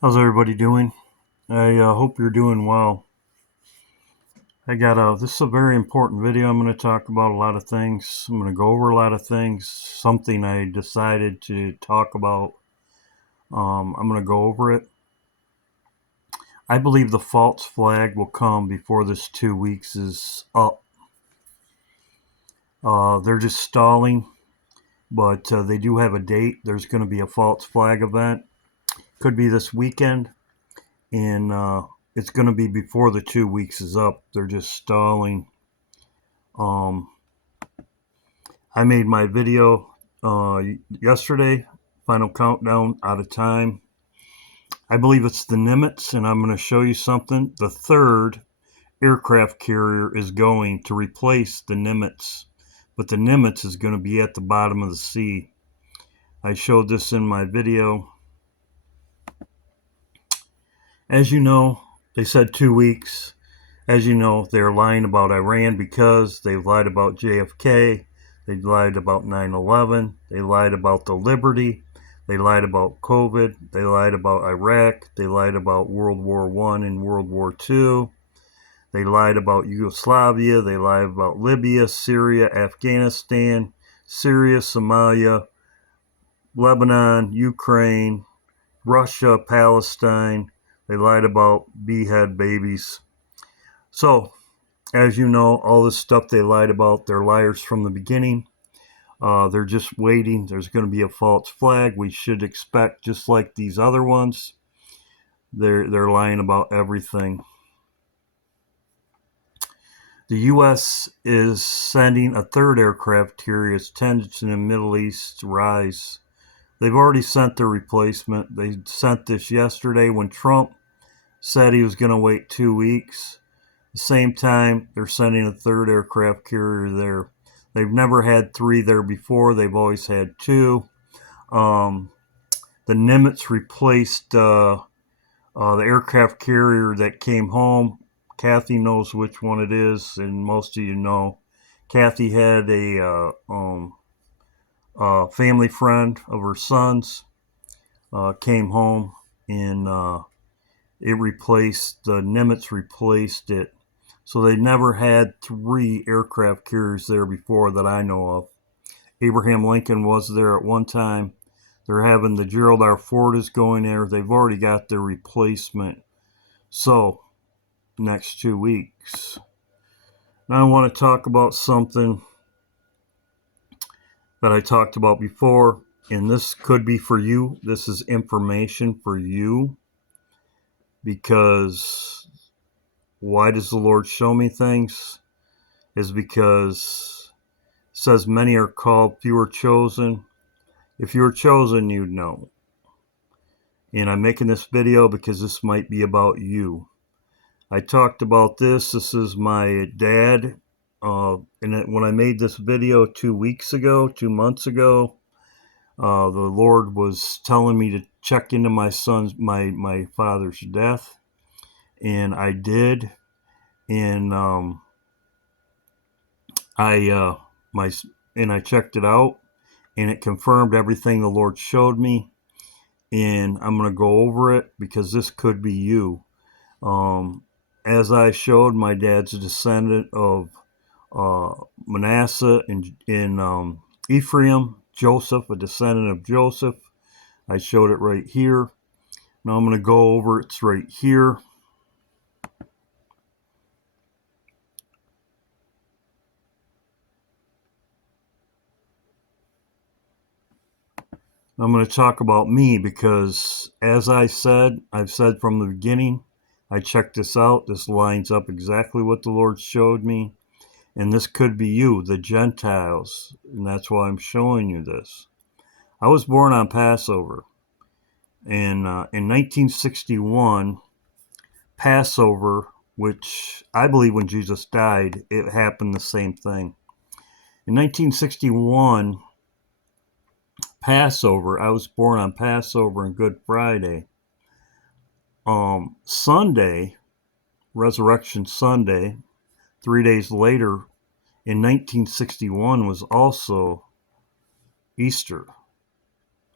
How's everybody doing? I hope you're doing well. This is a very important video. I'm going to talk about a lot of things. I'm going to go over a lot of things. Something I decided to talk about. I'm going to go over it. I believe the false flag will come before this 2 weeks is up. They're just stalling, but they do have a date. There's going to be a false flag event. Could be this weekend, and it's going to be before the 2 weeks is up. They're just stalling. Um, I made my video yesterday, final countdown, out of time. I believe it's the Nimitz, and I'm going to show you something. The third aircraft carrier is going to replace the Nimitz, but the Nimitz is going to be at the bottom of the sea. I showed this in my video. As you know, they said 2 weeks. As you know, they're lying about Iran because they lied about JFK. They lied about 9/11. They lied about the Liberty. They lied about COVID. They lied about Iraq. They lied about World War I and World War II. They lied about Yugoslavia. They lied about Libya, Syria, Afghanistan, Syria, Somalia, Lebanon, Ukraine, Russia, Palestine. They lied about behead babies. So, as you know, all this stuff they lied about, they're liars from the beginning. They're just waiting. There's going to be a false flag. We should expect, just like these other ones, they're lying about everything. The U.S. is sending a third aircraft carrier as tensions in the Middle East rise. They've already sent their replacement. They sent this yesterday when Trump said he was going to wait 2 weeks. At the same time, they're sending a third aircraft carrier there. They've never had three there before. They've always had two. The Nimitz replaced the aircraft carrier that came home. Kathy knows which one it is, and most of you know. Kathy had a family friend of her son's came home, and the Nimitz replaced it. So they never had three aircraft carriers there before that I know of. Abraham Lincoln was there at one time. They're having the Gerald R. Ford is going there. They've already got their replacement. So, next 2 weeks. Now I want to talk about something that I talked about before, and this could be for you. This is information for you, because why does the Lord show me things? Is because it says many are called, few are chosen. If you were chosen, you'd know. And I'm making this video because this might be about you. I talked about this. This is my dad. When I made this video 2 months ago, the Lord was telling me to check into my father's death, and I did. And I checked it out, and it confirmed everything the Lord showed me. And I'm going to go over it because this could be you. As I showed, my dad's a descendant of Manasseh and Ephraim, Joseph, a descendant of Joseph. I showed it right here. Now I'm going to go over it's right here. I'm going to talk about me because, as I've said from the beginning, I checked this out. This lines up exactly what the Lord showed me. And this could be you, the Gentiles. And that's why I'm showing you this. I was born on Passover. And in 1961, Passover, which I believe when Jesus died, it happened the same thing. In 1961, Passover, I was born on Passover and Good Friday. Sunday, Resurrection Sunday, 3 days later, in 1961 was also Easter.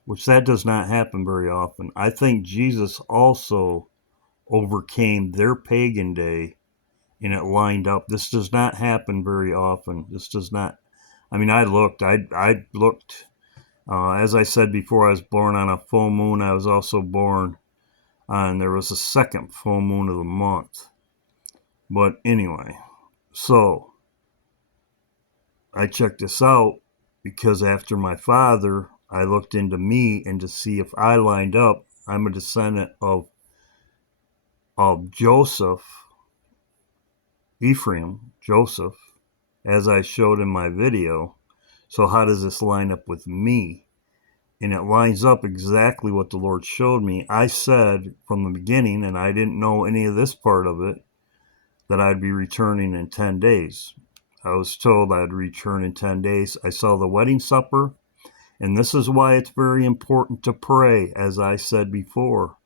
which that does not happen very often. I think Jesus also overcame their pagan day and it lined up. This does not happen very often. This does not. I mean, I looked. I looked. As I said before, I was born on a full moon. I was also born on, there was a second full moon of the month. But anyway, so I checked this out because after my father, I looked into me and to see if I lined up. I'm a descendant of Joseph, Ephraim, Joseph, as I showed in my video. So how does this line up with me? And it lines up exactly what the Lord showed me. I said from the beginning, and I didn't know any of this part of it, that I'd be returning in 10 days. I was told I'd return in 10 days. I saw the wedding supper, and this is why it's very important to pray, as I said before.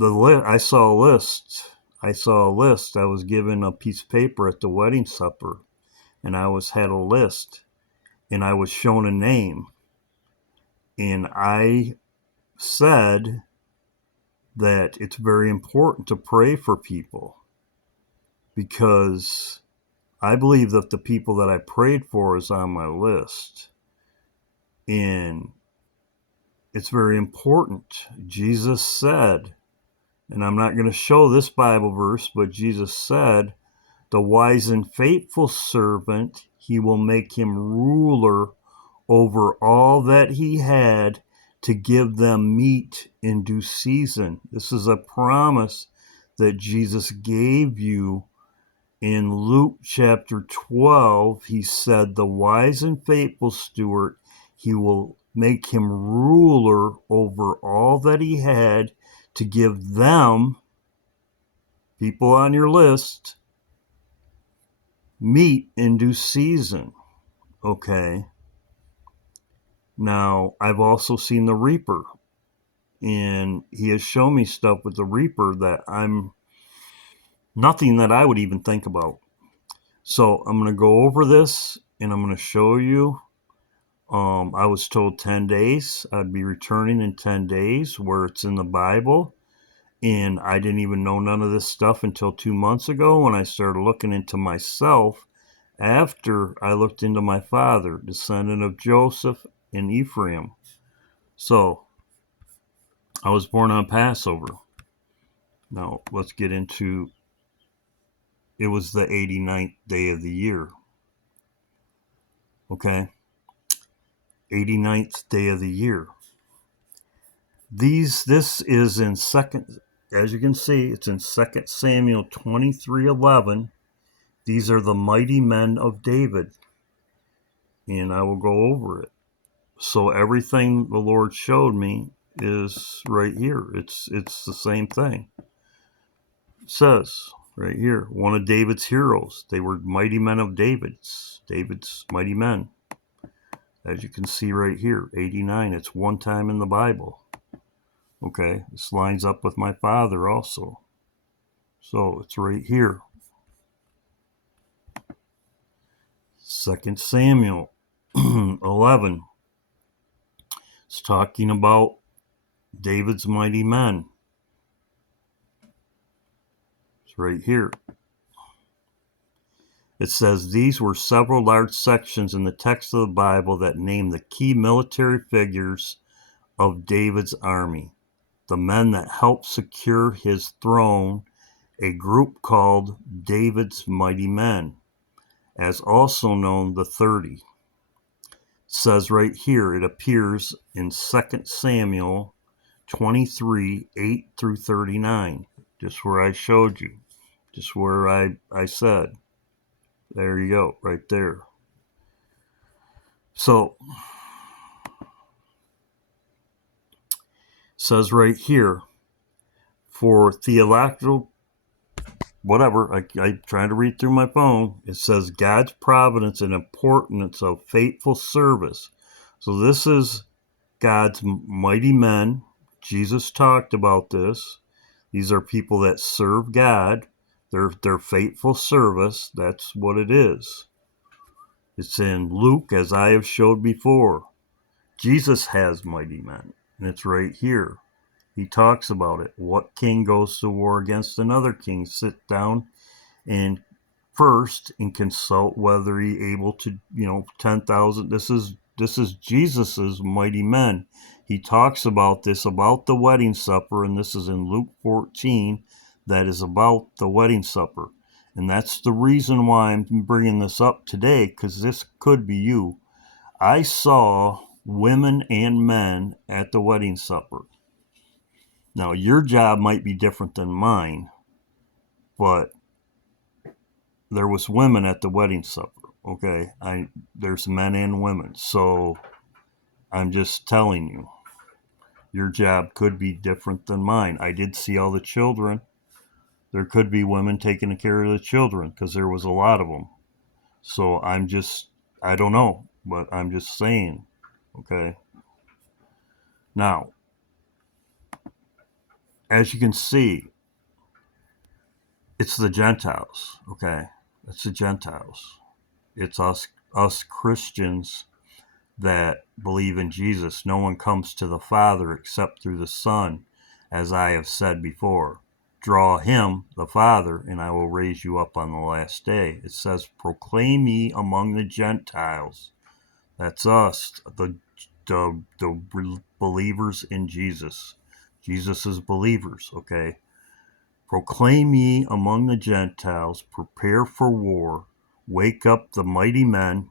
I saw a list. I was given a piece of paper at the wedding supper, and I had a list, and I was shown a name. And I said that it's very important to pray for people because I believe that the people that I prayed for is on my list. And it's very important. Jesus said, and I'm not going to show this Bible verse, but Jesus said, the wise and faithful servant, he will make him ruler over all that he had to give them meat in due season. This is a promise that Jesus gave you in Luke chapter 12. He said, the wise and faithful steward, he will make him ruler over all that he had to give them, people on your list, meat in due season. Okay. Now, I've also seen the reaper, and he has shown me stuff with the reaper that I'm nothing that I would even think about. So I'm going to go over this and I'm going to show you. I was told 10 days. I'd be returning in 10 days where it's in the Bible. And I didn't even know none of this stuff until 2 months ago when I started looking into myself after I looked into my father, descendant of Joseph and Ephraim. So I was born on Passover. Now let's get into, it was the 89th day of the year. Okay? 89th day of the year. This is in second, as you can see, it's in 2 Samuel 23:11. These are the mighty men of David. And I will go over it. So everything the Lord showed me is right here. It's the same thing. It says right here, one of David's heroes. They were mighty men of David's mighty men. As you can see right here, 89. It's one time in the Bible. Okay, this lines up with my father also. So it's right here. 2 Samuel 11. It's talking about David's mighty men. It's right here. It says, these were several large sections in the text of the Bible that name the key military figures of David's army, the men that helped secure his throne, a group called David's Mighty Men, as also known the 30. It says right here, it appears in 2 Samuel 23, 8 through 39, just where I showed you, just where I said. There you go, right there. So, it says right here, for theological, whatever, I'm trying to read through my phone, it says God's providence and importance of faithful service. So this is God's mighty men. Jesus talked about this. These are people that serve God. Their faithful service, that's what it is. It's in Luke, as I have showed before. Jesus has mighty men, and it's right here. He talks about it. What king goes to war against another king? Sit down and first and consult whether he able to, 10,000. This is Jesus's mighty men. He talks about this, about the wedding supper, and this is in Luke 14. That is about the wedding supper, and that's the reason why I'm bringing this up today, because this could be you. I saw women and men at the wedding supper. Now, your job might be different than mine, but there was women at the wedding supper. Okay, there's men and women, so I'm just telling you, your job could be different than mine. I did see all the children. There could be women taking care of the children because there was a lot of them. So I don't know, but I'm just saying. Okay. Now, as you can see, it's the Gentiles. Okay, it's the Gentiles. It's us Christians that believe in Jesus. No one comes to the Father except through the Son, as I have said before. Draw him, the Father, and I will raise you up on the last day. It says, proclaim ye among the Gentiles. That's us, the believers in Jesus. Jesus is believers, okay? Proclaim ye among the Gentiles, prepare for war, wake up the mighty men.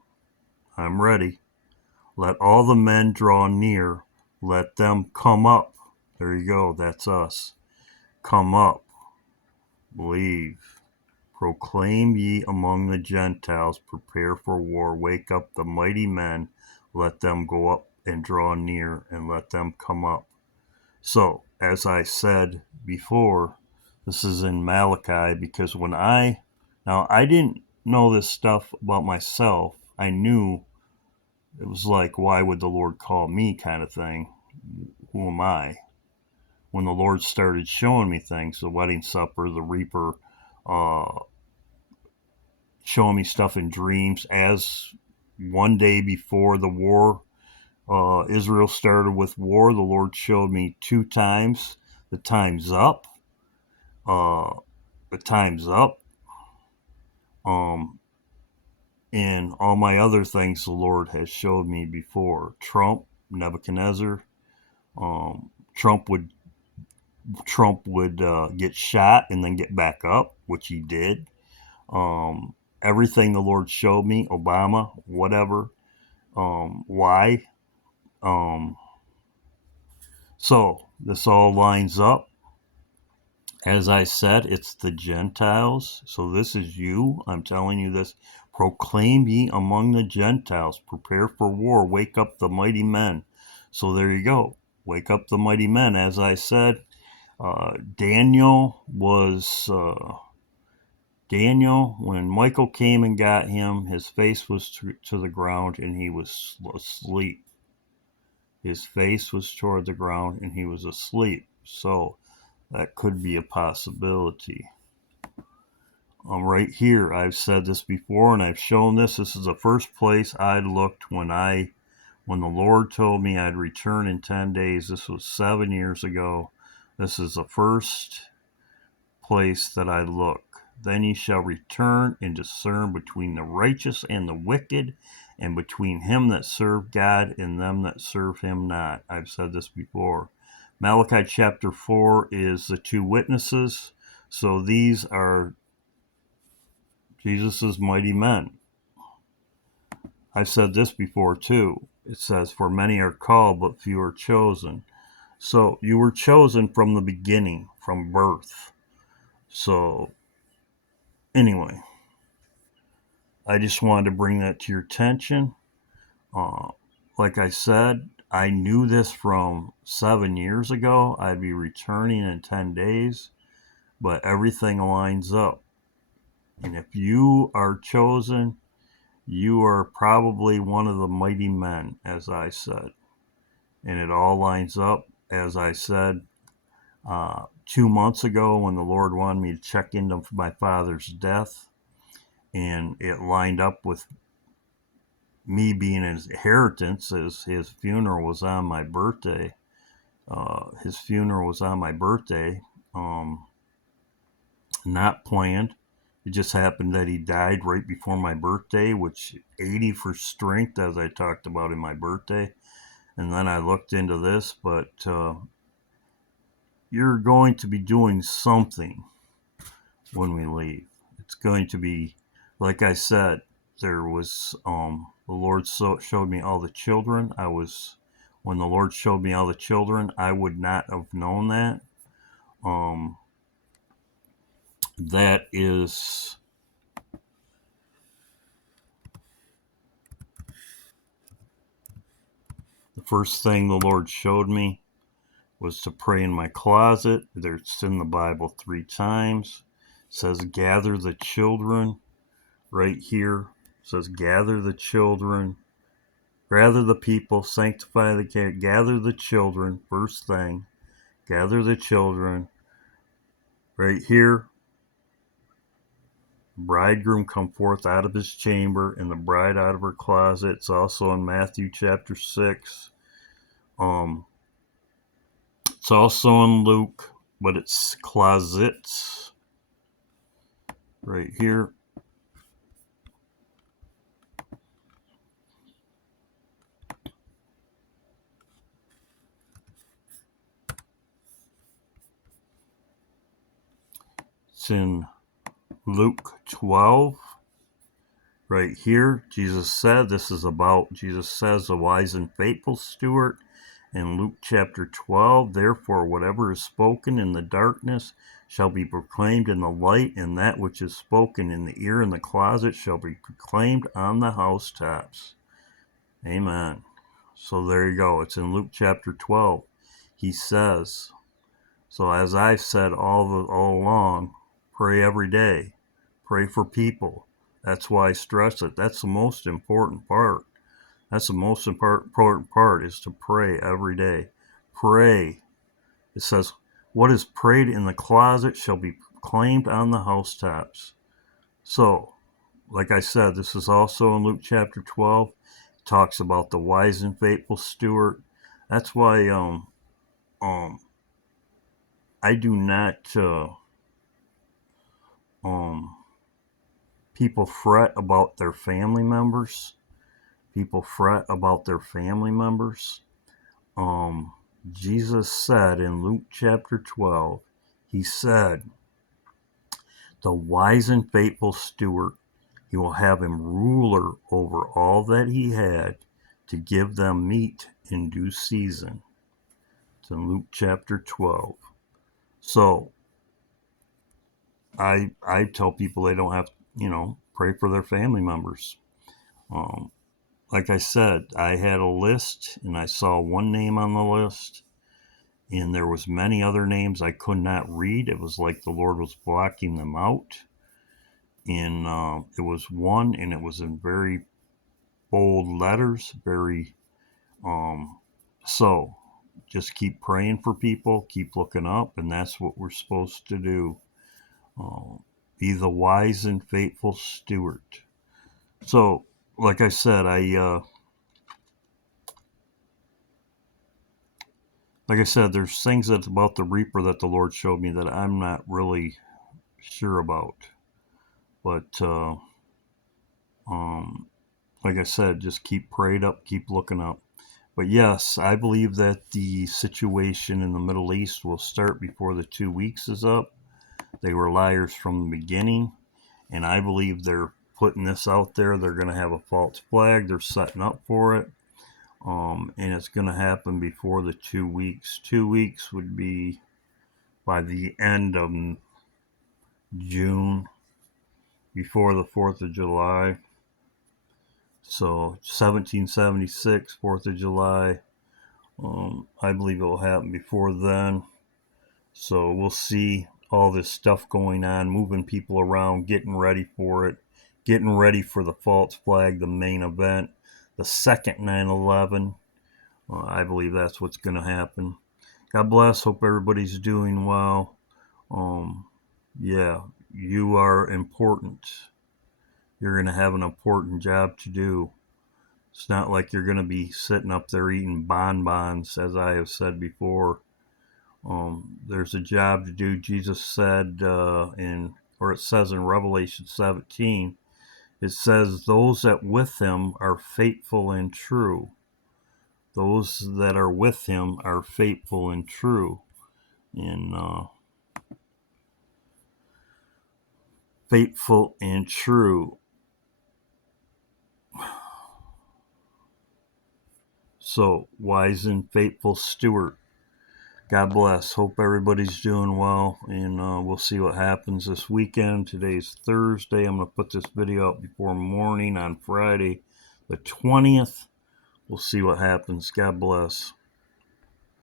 I'm ready. Let all the men draw near. Let them come up. There you go. That's us. Come up. Believe. Proclaim ye among the Gentiles. Prepare for war. Wake up the mighty men. Let them go up and draw near, and let them come up. So, as I said before, this is in Malachi, because now I didn't know this stuff about myself. I knew it was like, why would the Lord call me kind of thing? Who am I? When the Lord started showing me things, the wedding supper, the reaper, uh, showing me stuff in dreams, as one day before the war, Israel started with war, the Lord showed me 2 times. The time's up. Uh, the time's up. And all my other things the Lord has showed me before. Trump, Nebuchadnezzar. Trump would get shot and then get back up, which he did. Everything the Lord showed me, Obama, whatever. Why? So this all lines up. As I said, it's the Gentiles. So this is you. I'm telling you this. Proclaim ye among the Gentiles. Prepare for war. Wake up the mighty men. So there you go. Wake up the mighty men. As I said, Daniel, when Michael came and got him, his face was to the ground and he was asleep. His face was toward the ground and he was asleep. So that could be a possibility. Right here, I've said this before and I've shown this. This is the first place I looked when the Lord told me I'd return in 10 days. This was 7 years ago. This is the first place that I look. Then ye shall return and discern between the righteous and the wicked, and between him that serve God and them that serve him not. I've said this before. Malachi chapter 4 is the 2 witnesses. So these are Jesus' mighty men. I've said this before too. It says, for many are called, but few are chosen. So you were chosen from the beginning, from birth. So anyway, I just wanted to bring that to your attention. Like I said, I knew this from 7 years ago. I'd be returning in 10 days, but everything lines up. And if you are chosen, you are probably one of the mighty men, as I said. And it all lines up, as I said, 2 months ago when the Lord wanted me to check into my father's death. And it lined up with me being his inheritance, his funeral was on my birthday. His funeral was on my birthday. Not planned. It just happened that he died right before my birthday, which 80 for strength, as I talked about in my birthday. And then I looked into this, but you're going to be doing something when we leave. It's going to be, like I said, there was, the Lord showed me all the children. When the Lord showed me all the children, I would not have known that. That is the first thing the Lord showed me was to pray in my closet. It's in the Bible 3 times. It says, gather the children right here. It says, gather the children, gather the people, sanctify the gather the children. First thing, gather the children. Right here, bridegroom come forth out of his chamber and the bride out of her closet. It's also in Matthew chapter 6. It's also in Luke, but it's closets right here. It's in Luke 12 right here. Jesus says the wise and faithful steward. In Luke chapter 12, therefore whatever is spoken in the darkness shall be proclaimed in the light, and that which is spoken in the ear in the closet shall be proclaimed on the housetops. Amen. So there you go. It's in Luke chapter 12. He says, so as I've said all along, pray every day. Pray for people. That's why I stress it. That's the most important part. That's the most important part, is to pray every day. Pray. It says, what is prayed in the closet shall be proclaimed on the housetops. So, like I said, this is also in Luke chapter 12. It talks about the wise and faithful steward. That's why I do not people fret about their family members. People fret about their family members. Jesus said in Luke chapter 12, he said, the wise and faithful steward, he will have him ruler over all that he had to give them meat in due season. It's in Luke chapter 12. So I tell people they don't have to, pray for their family members. Like I said, I had a list and I saw one name on the list, and there was many other names I could not read. It was like the Lord was blocking them out. And it was one, and it was in very bold letters, so just keep praying for people, keep looking up, and that's what we're supposed to do. Be the wise and faithful steward. So, like I said, there's things that about the Reaper that the Lord showed me that I'm not really sure about. But like I said, just keep prayed up, keep looking up. But yes, I believe that the situation in the Middle East will start before the 2 weeks is up. They were liars from the beginning, and I believe they're putting this out there. They're going to have a false flag. They're setting up for it. And it's going to happen before the 2 weeks. 2 weeks would be by the end of June, before the 4th of July. So 1776, 4th of July. I believe it will happen before then. So we'll see all this stuff going on, moving people around, getting ready for it, getting ready for the false flag, the main event, the second 9/11. I believe that's what's going to happen. God bless. Hope everybody's doing well. Yeah, you are important. You're going to have an important job to do. It's not like you're going to be sitting up there eating bonbons, as I have said before. There's a job to do. Jesus said or it says in Revelation 17, it says, those that with him are faithful and true. Those that are with him are faithful and true. And faithful and true. So, wise and faithful steward. God bless. Hope everybody's doing well, and we'll see what happens this weekend. Today's Thursday. I'm going to put this video up before morning on Friday, the 20th. We'll see what happens. God bless.